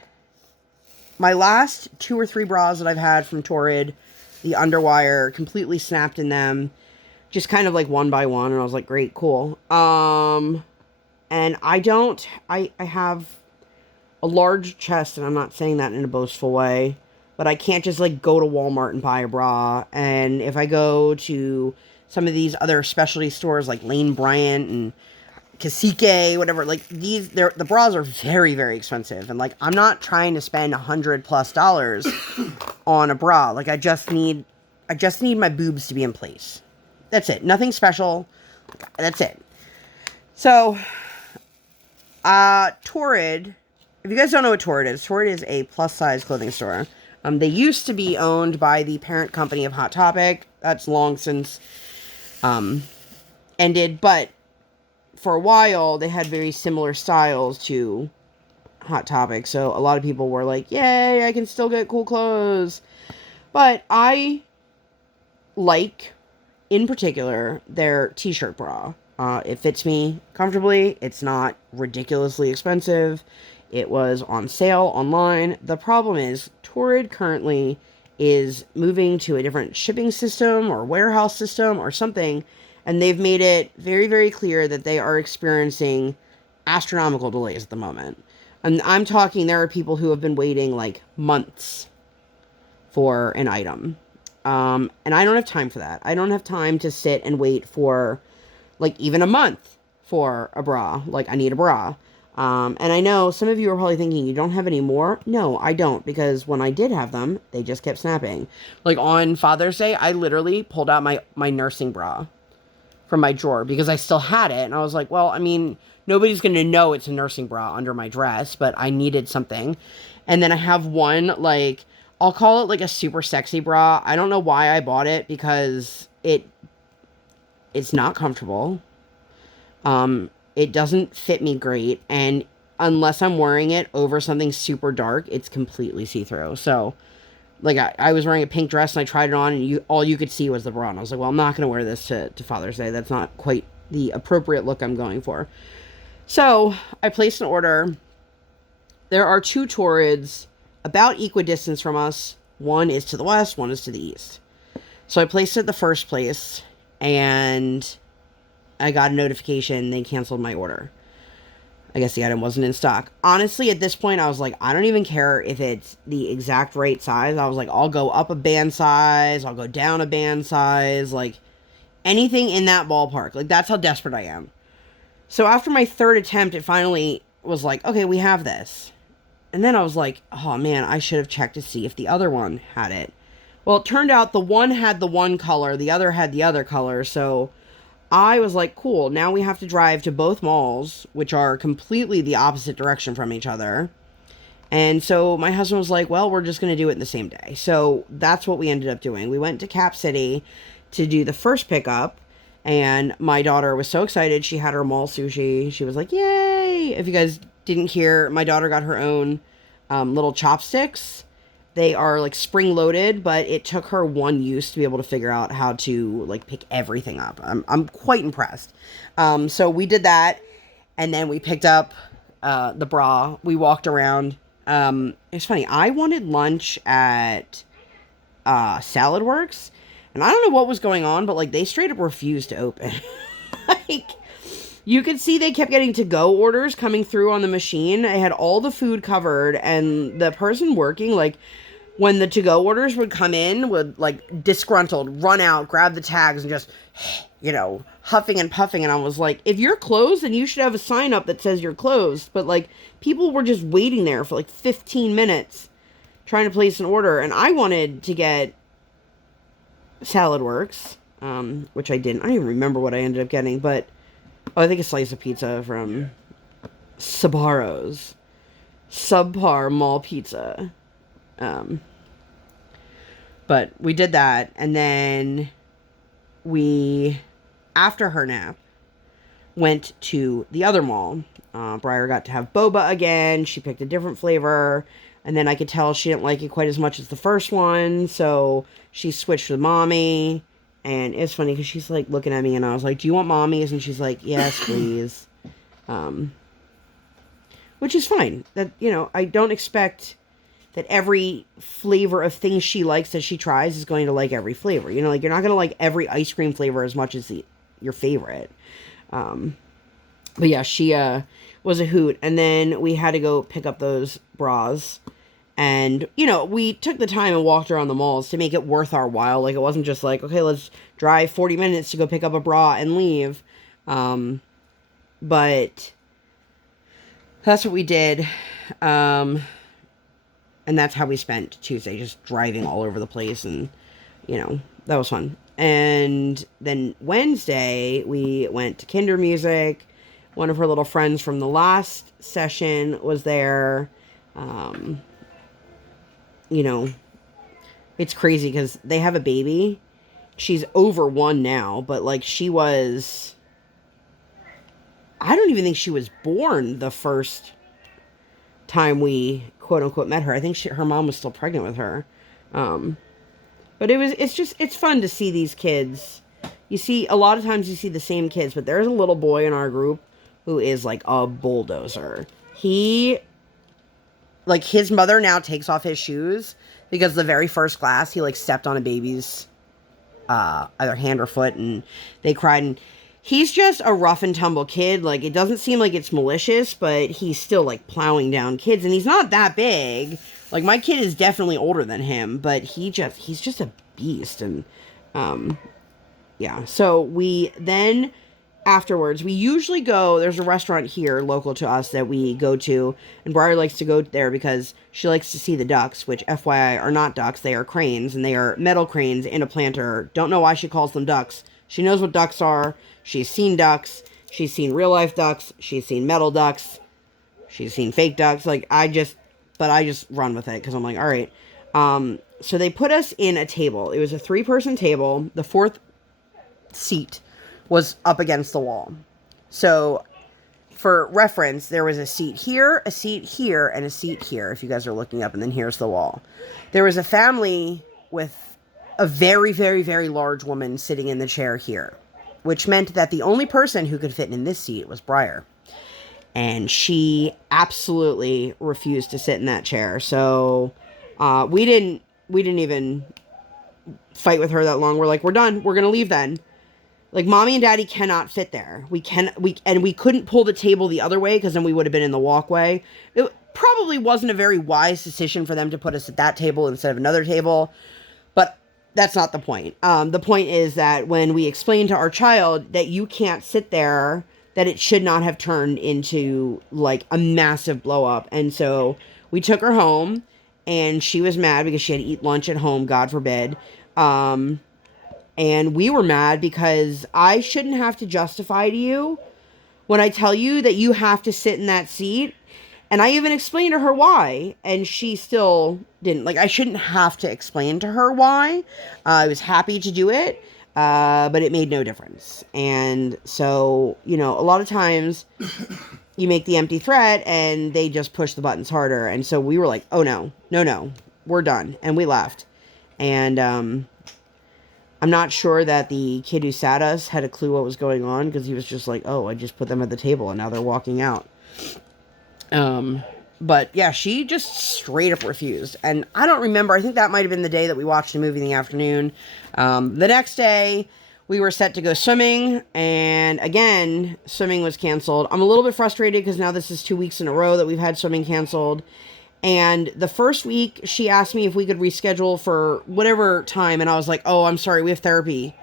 my last 2 or 3 bras that I've had from Torrid, the underwire, completely snapped in them, just kind of like one by one, and I was like, great, cool. And I have a large chest, and I'm not saying that in a boastful way, but I can't just, like, go to Walmart and buy a bra. And if I go to some of these other specialty stores, like Lane Bryant and Cacique, whatever, like, the bras are very, very expensive. And, like, I'm not trying to spend $100+ on a bra. Like, I just need my boobs to be in place. That's it. Nothing special. That's it. So, Torrid... If you guys don't know what Torrid is a plus-size clothing store. They used to be owned by the parent company of Hot Topic. That's long since ended, but for a while, they had very similar styles to Hot Topic, so a lot of people were like, yay, I can still get cool clothes. But I like, in particular, their t-shirt bra. It fits me comfortably. It's not ridiculously expensive. It was on sale online. The problem is, Torrid currently is moving to a different shipping system or warehouse system or something, and they've made it very, very clear that they are experiencing astronomical delays at the moment. And I'm talking, there are people who have been waiting like months for an item. And I don't have time for that. I don't have time to sit and wait for like even a month for a bra. Like, I need a bra. And I know some of you are probably thinking, you don't have any more? No, I don't, because when I did have them, they just kept snapping. Like, on Father's Day, I literally pulled out my nursing bra from my drawer, because I still had it, and I was like, well, I mean, nobody's going to know it's a nursing bra under my dress, but I needed something. And then I have one, like, I'll call it like a super sexy bra. I don't know why I bought it because it's not comfortable. It doesn't fit me great, and unless I'm wearing it over something super dark, it's completely see-through. So, like, I was wearing a pink dress, and I tried it on, and all you could see was the bra, and I was like, well, I'm not going to wear this to Father's Day. That's not quite the appropriate look I'm going for. So, I placed an order. There are 2 Torrids about equidistant from us. One is to the west, one is to the east. So, I placed it at the first place, and I got a notification they canceled my order. I guess the item wasn't in stock. Honestly, at this point, I was like, I don't even care if it's the exact right size. I was like, I'll go up a band size. I'll go down a band size. Like, anything in that ballpark. Like, that's how desperate I am. So after my 3rd attempt, it finally was like, okay, we have this. And then I was like, oh man, I should have checked to see if the other one had it. Well, it turned out the one had the one color, the other had the other color, so I was like, cool, now we have to drive to both malls, which are completely the opposite direction from each other. And so my husband was like, well, we're just going to do it in the same day. So that's what we ended up doing. We went to Cap City to do the first pickup, and my daughter was so excited. She had her mall sushi. She was like, yay! If you guys didn't hear, my daughter got her own little chopsticks. They are like spring loaded, but it took her one use to be able to figure out how to like pick everything up. I'm quite impressed. So we did that, and then we picked up the bra. We walked around. It's funny. I wanted lunch at Salad Works, and I don't know what was going on, but like they straight up refused to open. Like, you could see they kept getting to-go orders coming through on the machine. I had all the food covered, and the person working, like, when the to-go orders would come in, would, like, disgruntled, run out, grab the tags, and just, you know, huffing and puffing. And I was like, if you're closed, then you should have a sign up that says you're closed. But, like, people were just waiting there for, like, 15 minutes trying to place an order. And I wanted to get Salad Works, which I didn't. I don't even remember what I ended up getting, but I think a slice of pizza from Sbarro's. Subpar mall pizza. But we did that, and then we, after her nap, went to the other mall. Briar got to have boba again. She picked a different flavor, and then I could tell she didn't like it quite as much as the first one, so she switched with mommy. And it's funny because she's like looking at me, and I was like, do you want mommies? And she's like, yes, please. Which is fine. That, you know, I don't expect that every flavor of things she likes that she tries is going to like every flavor. You know, like, you're not going to like every ice cream flavor as much as your favorite. But yeah, she was a hoot. And then we had to go pick up those bras. And, you know, we took the time and walked around the malls to make it worth our while. Like, it wasn't just like, okay, let's drive 40 minutes to go pick up a bra and leave. But that's what we did. And that's how we spent Tuesday, just driving all over the place. And, you know, that was fun. And then Wednesday, we went to Kinder Music. One of her little friends from the last session was there. You know, it's crazy because they have a baby. She's over 1 now, but like she was, I don't even think she was born the first time we quote unquote met her. I think her mom was still pregnant with her. But it's fun to see these kids. You see, a lot of times you see the same kids, but there's a little boy in our group who is like a bulldozer. Like, his mother now takes off his shoes because the very first class, he, like, stepped on a baby's either hand or foot, and they cried. And he's just a rough and tumble kid. Like, it doesn't seem like it's malicious, but he's still, like, plowing down kids. And he's not that big. Like, my kid is definitely older than him, but he's just a beast. And, yeah. So we then, afterwards, we usually go, there's a restaurant here local to us that we go to, and Briar likes to go there because she likes to see the ducks, which FYI are not ducks, they are cranes, and they are metal cranes in a planter. Don't know why she calls them ducks. She knows what ducks are. She's seen ducks. She's seen real life ducks. She's seen metal ducks. She's seen fake ducks. Like, I just run with it because I'm like, all right. So they put us in a table. It was a 3-person table. The 4th seat was up against the wall. So for reference, there was a seat here, and a seat here, if you guys are looking up, and then here's the wall. There was a family with a very, very, very large woman sitting in the chair here, which meant that the only person who could fit in this seat was Briar. And she absolutely refused to sit in that chair. So we didn't even fight with her that long. We're like, we're done. We're going to leave then. Like, mommy and daddy cannot fit there. We couldn't pull the table the other way because then we would have been in the walkway. It probably wasn't a very wise decision for them to put us at that table instead of another table. But that's not the point. The point is that when we explained to our child that you can't sit there, that it should not have turned into like a massive blow up. And so we took her home, and she was mad because she had to eat lunch at home, God forbid. And we were mad because I shouldn't have to justify to you when I tell you that you have to sit in that seat. And I even explained to her why, and she still didn't. Like, I shouldn't have to explain to her why. I was happy to do it, but it made no difference. And so, you know, a lot of times you make the empty threat and they just push the buttons harder. And so we were like, oh no, we're done. And we left. And, I'm not sure that the kid who sat us had a clue what was going on, because he was just like, oh, I just put them at the table and now they're walking out. But yeah, she just straight up refused. And I don't remember. I think that might have been the day that we watched a movie in the afternoon. The next day we were set to go swimming, and again, swimming was canceled. I'm a little bit frustrated because now this is 2 weeks in a row that we've had swimming canceled. And the first week, she asked me if we could reschedule for whatever time. And I was like, oh, I'm sorry, we have therapy.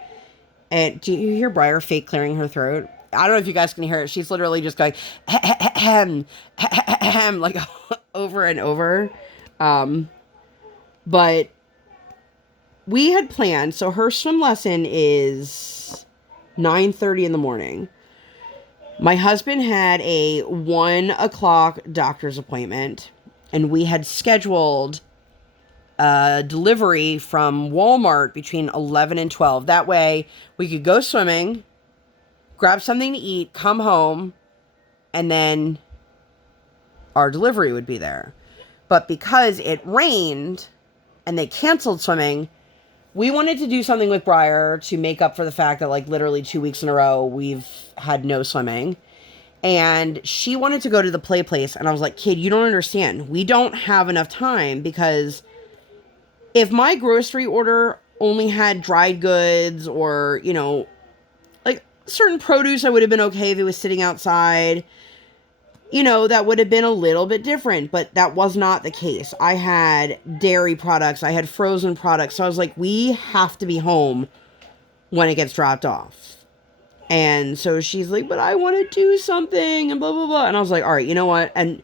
And do you hear Briar fake clearing her throat? I don't know if you guys can hear it. She's literally just going, like over and over. But we had planned. So her swim lesson is 9:30 in the morning. My husband had a 1 o'clock doctor's appointment. And we had scheduled a delivery from Walmart between 11 and 12. That way, we could go swimming, grab something to eat, come home, and then our delivery would be there. But because it rained and they canceled swimming, we wanted to do something with Briar to make up for the fact that, like, literally 2 weeks in a row, we've had no swimming. And she wanted to go to the play place. And I was like, kid, you don't understand. We don't have enough time, because if my grocery order only had dried goods or, you know, like certain produce, I would have been okay if it was sitting outside. You know, that would have been a little bit different, but that was not the case. I had dairy products. I had frozen products. So I was like, we have to be home when it gets dropped off. And so she's like, but I want to do something and blah, blah, blah. And I was like, all right, you know what? And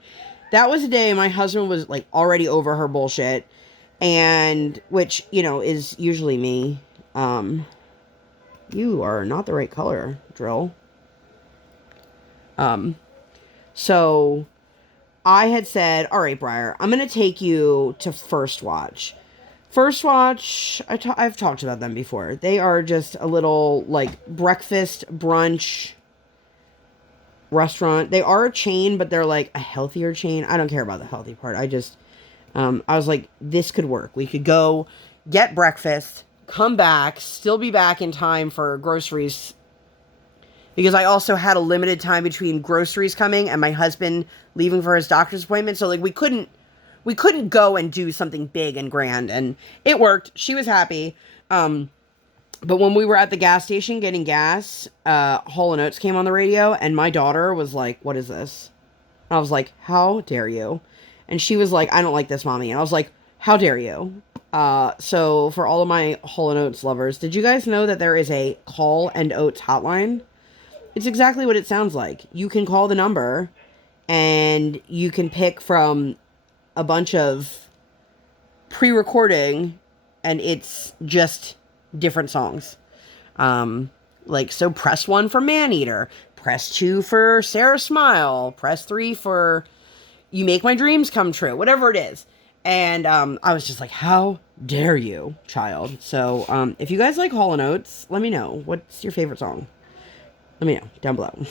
that was a day my husband was like already over her bullshit. And which, you know, is usually me. You are not the right color, Drill. So I had said, all right, Briar, I'm going to take you to First Watch. First Watch, I've talked about them before. They are just a little, like, breakfast, brunch restaurant. They are a chain, but they're, like, a healthier chain. I don't care about the healthy part. I just, I was like, this could work. We could go get breakfast, come back, still be back in time for groceries. Because I also had a limited time between groceries coming and my husband leaving for his doctor's appointment. So, like, we couldn't go and do something big and grand, and it worked. She was happy. But when we were at the gas station getting gas, Hall & Oates came on the radio, and my daughter was like, what is this? And I was like, how dare you? And she was like, I don't like this, Mommy. And I was like, how dare you? So for all of my Hall & Oates lovers, did you guys know that there is a Hall & Oates hotline? It's exactly what it sounds like. You can call the number, and you can pick from a bunch of pre-recording, and it's just different songs. Like, so press 1 for Maneater, press 2 for Sarah Smile, press 3 for You Make My Dreams Come True, whatever it is. And I was just like, how dare you, child? So if you guys like Hall & Oates, let me know. What's your favorite song? Let me know down below.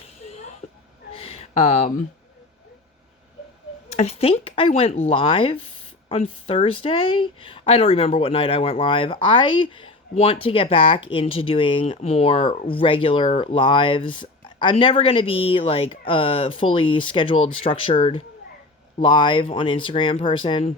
I think I went live on Thursday. I don't remember what night I went live. I want to get back into doing more regular lives. I'm never going to be like a fully scheduled, structured live on Instagram person.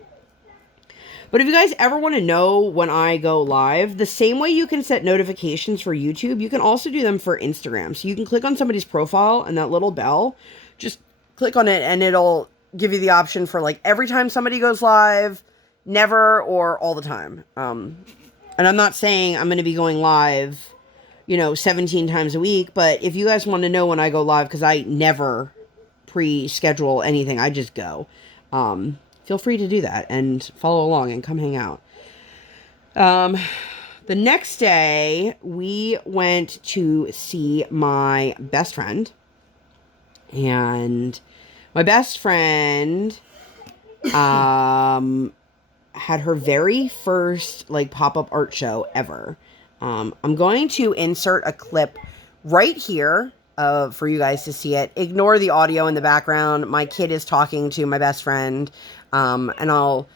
But if you guys ever want to know when I go live, the same way you can set notifications for YouTube, you can also do them for Instagram. So you can click on somebody's profile and that little bell, just click on it and it'll give you the option for like every time somebody goes live, never, or all the time. And I'm not saying I'm going to be going live, 17 times a week, but if you guys want to know when I go live, because I never pre-schedule anything, I just go. Feel free to do that and follow along and come hang out. The next day, we went to see my best friend. And my best friend had her very first pop-up art show ever. I'm going to insert a clip right here for you guys to see it. Ignore the audio in the background. My kid is talking to my best friend. And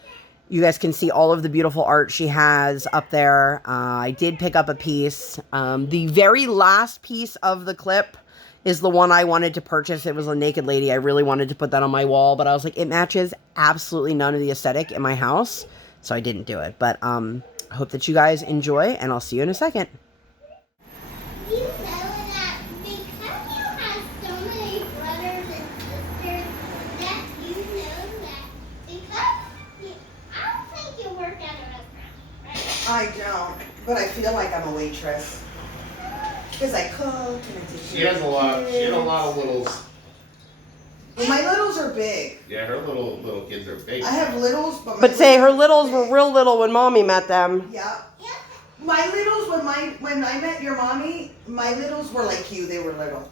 you guys can see all of the beautiful art she has up there. I did pick up a piece. The very last piece of the clip is the one I wanted to purchase. It was a naked lady. I really wanted to put that on my wall, but I was like, it matches absolutely none of the aesthetic in my house. So I didn't do it. But I hope that you guys enjoy, and I'll see you in a second. I don't, but I feel like I'm a waitress. Because I cook and I take She has a lot. She had a lot of littles. Well, my littles are big. Yeah, her little kids are big. I have littles, but say her littles were real little when mommy met them. Yeah. My littles when I met your mommy, my littles were like you. They were little.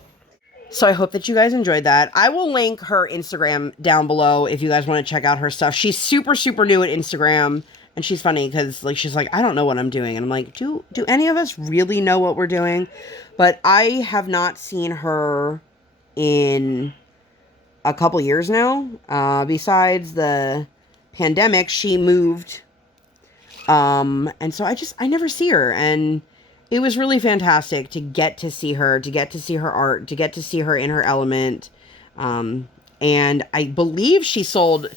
So I hope that you guys enjoyed that. I will link her Instagram down below if you guys want to check out her stuff. She's super, super new at Instagram. And she's funny because she's like, I don't know what I'm doing. And I'm like, do any of us really know what we're doing? But I have not seen her in a couple years now. Besides the pandemic, she moved. And so I never see her. And it was really fantastic to get to see her, to get to see her art, to get to see her in her element. And I believe she sold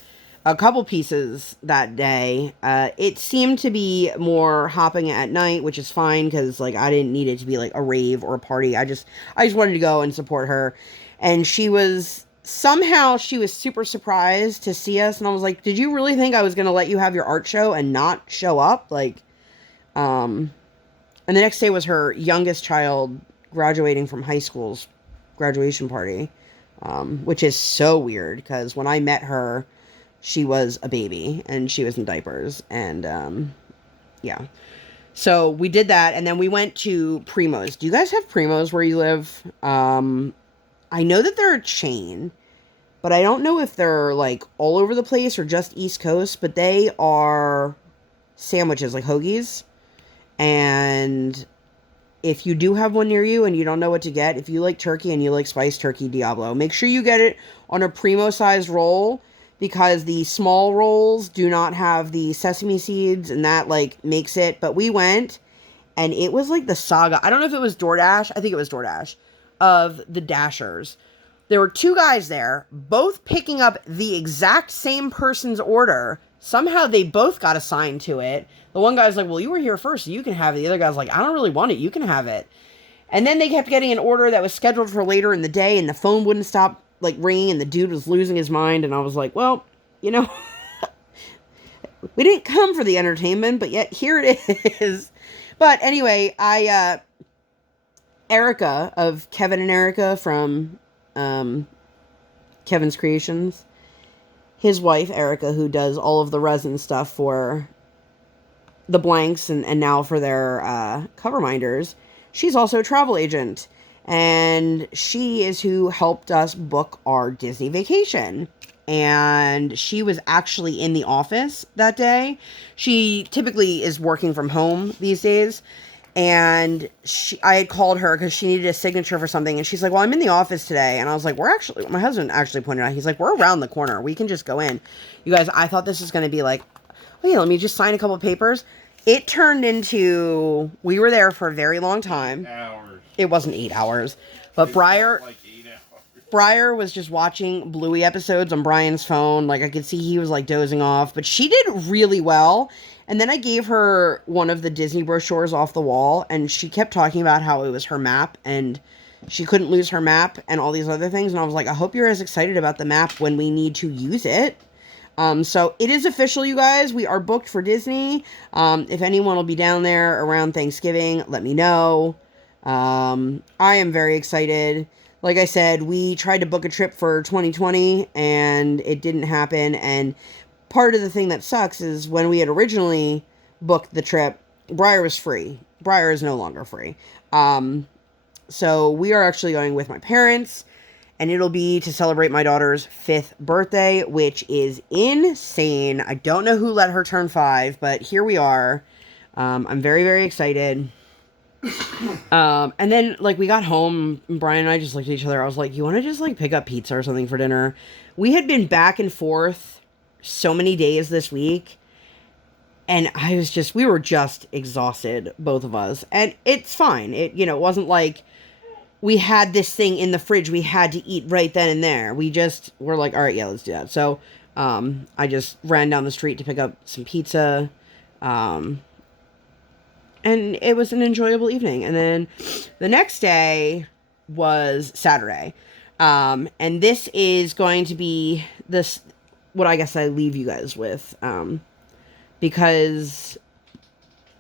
a couple pieces that day. It seemed to be more hopping at night, which is fine because I didn't need it to be a rave or a party. I just wanted to go and support her. And she was super surprised to see us, and I was like, did you really think I was going to let you have your art show and not show up? And the next day was her youngest child graduating from high school's graduation party, which is so weird because when I met her, she was a baby and she was in diapers. And yeah, so we did that, and then we went to Primo's. Do you guys have Primo's where you live? I know that they're a chain, but I don't know if they're all over the place or just East Coast, but they are sandwiches, like hoagies. And if you do have one near you and you don't know what to get, if you like turkey and you like spiced turkey Diablo, make sure you get it on a Primo sized roll, because the small rolls do not have the sesame seeds, and that makes it. But we went, and it was the saga. I don't know if it was DoorDash. I think it was DoorDash, of the Dashers. There were two guys there, both picking up the exact same person's order. Somehow they both got assigned to it. The one guy's like, well, you were here first, so you can have it. The other guy's like, I don't really want it. You can have it. And then they kept getting an order that was scheduled for later in the day, and the phone wouldn't stop ringing, and the dude was losing his mind. And I was like, well, we didn't come for the entertainment, but yet here it is. But anyway, Erica of Kevin and Erica from Kevin's Creations, his wife Erica, who does all of the resin stuff for the blanks and now for their cover minders, she's also a travel agent. And she is who helped us book our Disney vacation. And she was actually in the office that day. She typically is working from home these days. And I had called her because she needed a signature for something. And she's like, well, I'm in the office today. And I was like, my husband actually pointed out, he's like, we're around the corner. We can just go in. You guys, I thought this was going to be like, oh yeah, let me just sign a couple of papers. It turned into, we were there for a very long time. Hours. It wasn't 8 hours. But Briar was just watching Bluey episodes on Brian's phone. Like, I could see he was, like, dozing off. But she did really well. And then I gave her one of the Disney brochures off the wall. And she kept talking about how it was her map. And she couldn't lose her map and all these other things. And I was like, I hope you're as excited about the map when we need to use it. So it is official, you guys. We are booked for Disney. If anyone will be down there around Thanksgiving, let me know. I am very excited. Like I said, we tried to book a trip for 2020 and it didn't happen. And part of the thing that sucks is when we had originally booked the trip, Briar was free. Briar is no longer free. So we are actually going with my parents. And it'll be to celebrate my daughter's 5th birthday, which is insane. I don't know who let her turn 5, but here we are. I'm very, very excited. And then, like, we got home, and Brian and I just looked at each other. I was like, you want to just, like, pick up pizza or something for dinner? We had been back and forth so many days this week. And we were just exhausted, both of us. And it's fine. It wasn't like we had this thing in the fridge we had to eat right then and there. We're like, all right, yeah, let's do that. So, I just ran down the street to pick up some pizza. And it was an enjoyable evening. And then the next day was Saturday. And this is going to be what I guess I leave you guys with. Because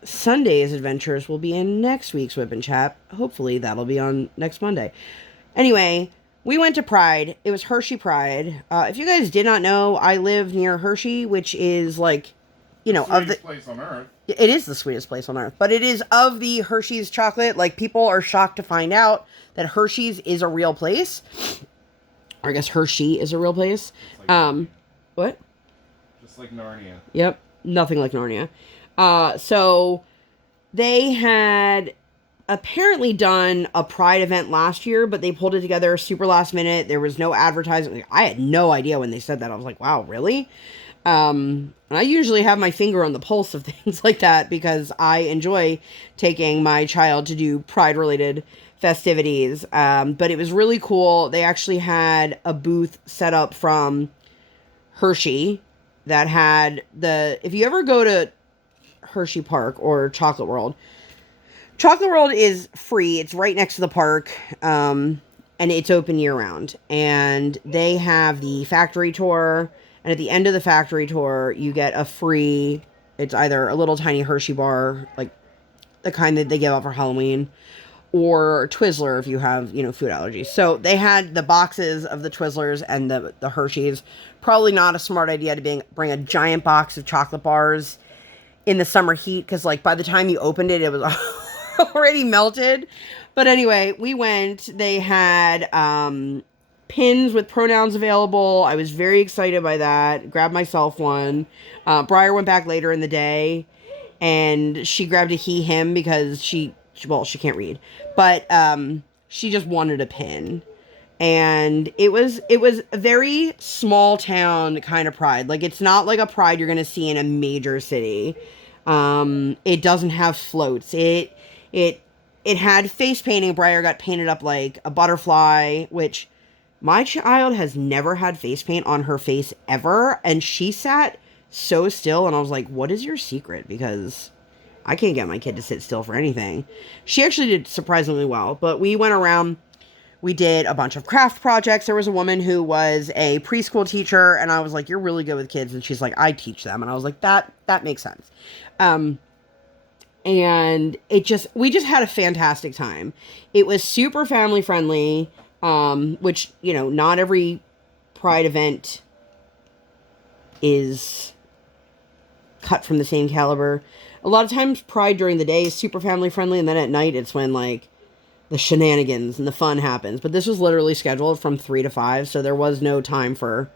Sunday's adventures will be in next week's WIP Chat. Hopefully that'll be on next Monday. Anyway, we went to Pride. It was Hershey Pride. If you guys did not know, I live near Hershey, which is like, Sweetest place on earth. It is the sweetest place on earth, but it is of the Hershey's chocolate. Like, people are shocked to find out that Hershey's is a real place. Or I guess Hershey is a real place. What? Just like Narnia. Yep. Nothing like Narnia. So they had apparently done a Pride event last year, but they pulled it together super last minute. There was no advertising. I had no idea when they said that. I was like, wow, really? And I usually have my finger on the pulse of things like that because I enjoy taking my child to do Pride-related festivities. But it was really cool. They actually had a booth set up from Hershey that had if you ever go to Hershey Park or Chocolate World is free. It's right next to the park. And it's open year round. And they have the factory tour. And at the end of the factory tour, you get a free, it's either a little tiny Hershey bar, like the kind that they give out for Halloween, or Twizzler if you have, food allergies. So they had the boxes of the Twizzlers and the Hershey's. Probably not a smart idea to bring a giant box of chocolate bars in the summer heat, because, like, by the time you opened it, it was already melted. But anyway, we went. They had pins with pronouns available. I was very excited by that. Grabbed myself one. Briar went back later in the day, and she grabbed a he, him, because she can't read. But she just wanted a pin. And it was a very small town kind of Pride. Like, it's not like a Pride you're going to see in a major city. It doesn't have floats. It had face painting. Briar got painted up like a butterfly, which my child has never had face paint on her face ever. And she sat so still, and I was like, what is your secret? Because I can't get my kid to sit still for anything. She actually did surprisingly well. But we went around. We did a bunch of craft projects. There was a woman who was a preschool teacher, and I was like, you're really good with kids. And she's like, I teach them. And I was like, that makes sense. And we just had a fantastic time. It was super family friendly, which, not every Pride event is cut from the same caliber. A lot of times Pride during the day is super family friendly, and then at night it's when, like, the shenanigans and the fun happens. But this was literally scheduled from 3 to 5, so there was no time for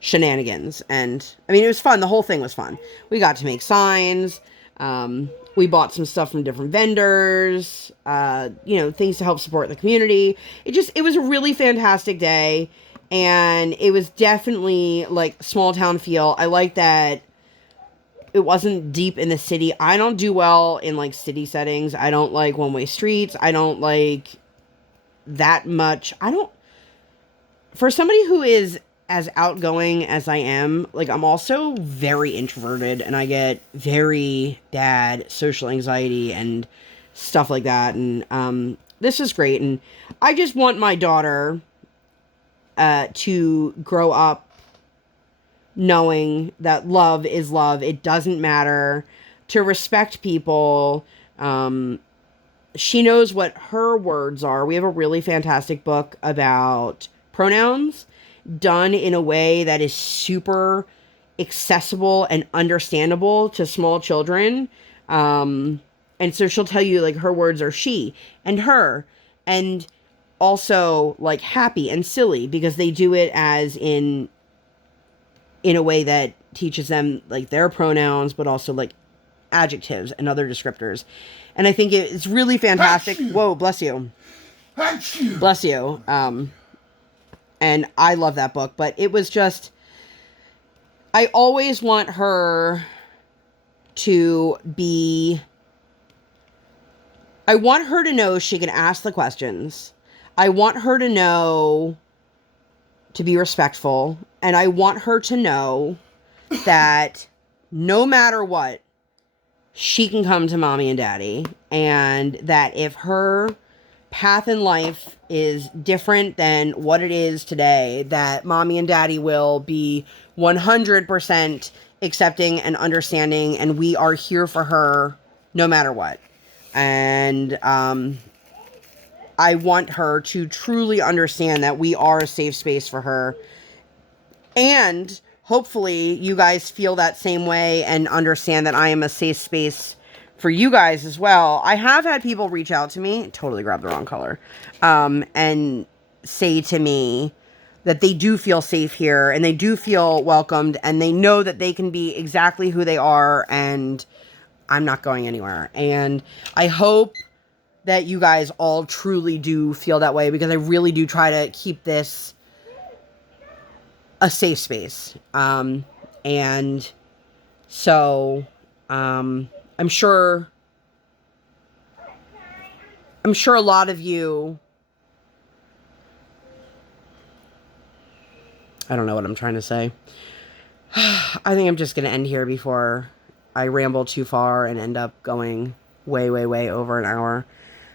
shenanigans. And I mean, it was fun. The whole thing was fun. We got to make signs. We bought some stuff from different vendors, you know, things to help support the community. It was a really fantastic day. And it was definitely like small town feel. I like that it wasn't deep in the city. I don't do well in like city settings. I don't like one-way streets. I don't like that much. For somebody who is as outgoing as I am, like, I'm also very introverted, and I get very bad social anxiety and stuff like that. And this is great. And I just want my daughter to grow up knowing that love is love. It doesn't matter. To respect people. She knows what her words are. We have a really fantastic book about pronouns done in a way that is super accessible and understandable to small children. And so she'll tell you, like, her words are she and her, and also like happy and silly, because they do it as in a way that teaches them like their pronouns, but also like adjectives and other descriptors. And I think it's really fantastic. Whoa, bless you. Bless you. And I love that book, but it was just, I always want her to be, I want her to know she can ask the questions. I want her to know to be respectful. And I want her to know that no matter what, she can come to mommy and daddy. And that if her path in life is different than what it is today, that mommy and daddy will be 100% accepting and understanding, and we are here for her no matter what. And I want her to truly understand that we are a safe space for her. And hopefully you guys feel that same way and understand that I am a safe space for you guys as well. I have had people reach out to me, totally grabbed the wrong color, and say to me that they do feel safe here and they do feel welcomed and they know that they can be exactly who they are and I'm not going anywhere. And I hope that you guys all truly do feel that way, because I really do try to keep this a safe space. And so, I'm sure a lot of you, I don't know what I'm trying to say. I think I'm just going to end here before I ramble too far and end up going way, way, way over an hour.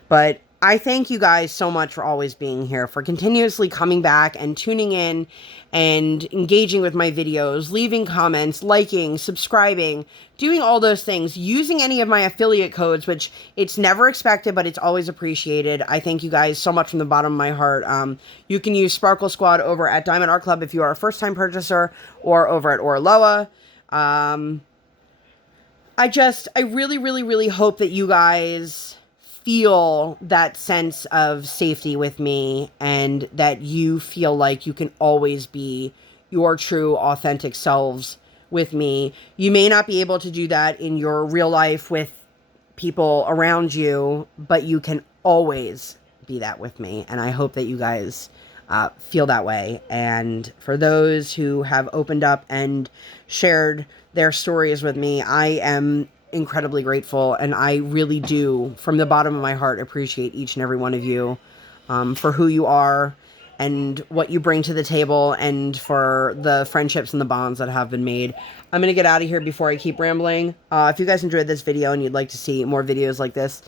But I thank you guys so much for always being here, for continuously coming back and tuning in and engaging with my videos, leaving comments, liking, subscribing, doing all those things, using any of my affiliate codes, which it's never expected, but it's always appreciated. I thank you guys so much from the bottom of my heart. You can use Sparkle Squad over at Diamond Art Club if you are a first-time purchaser, or over at Orloa. I really, really, really hope that you guys feel that sense of safety with me, and that you feel like you can always be your true, authentic selves with me. You may not be able to do that in your real life with people around you, but you can always be that with me. And I hope that you guys feel that way. And for those who have opened up and shared their stories with me, I am incredibly grateful, and I really do, from the bottom of my heart, appreciate each and every one of you for who you are and what you bring to the table, and for the friendships and the bonds that have been made. I'm going to get out of here before I keep rambling. If you guys enjoyed this video and you'd like to see more videos like this,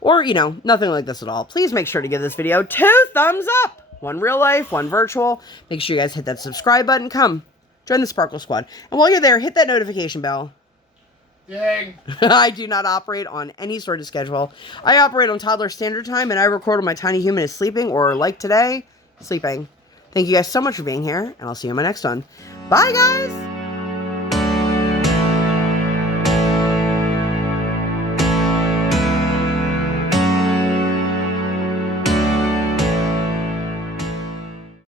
or, you know, nothing like this at all, please make sure to give this video 2 thumbs up. One real life, one virtual. Make sure you guys hit that subscribe button. Come, join the Sparkle Squad. And while you're there, hit that notification bell. Dang. I do not operate on any sort of schedule. I operate on toddler standard time, and I record when my tiny human is sleeping, or like today, sleeping. Thank you guys so much for being here, and I'll see you in my next one. Bye, guys!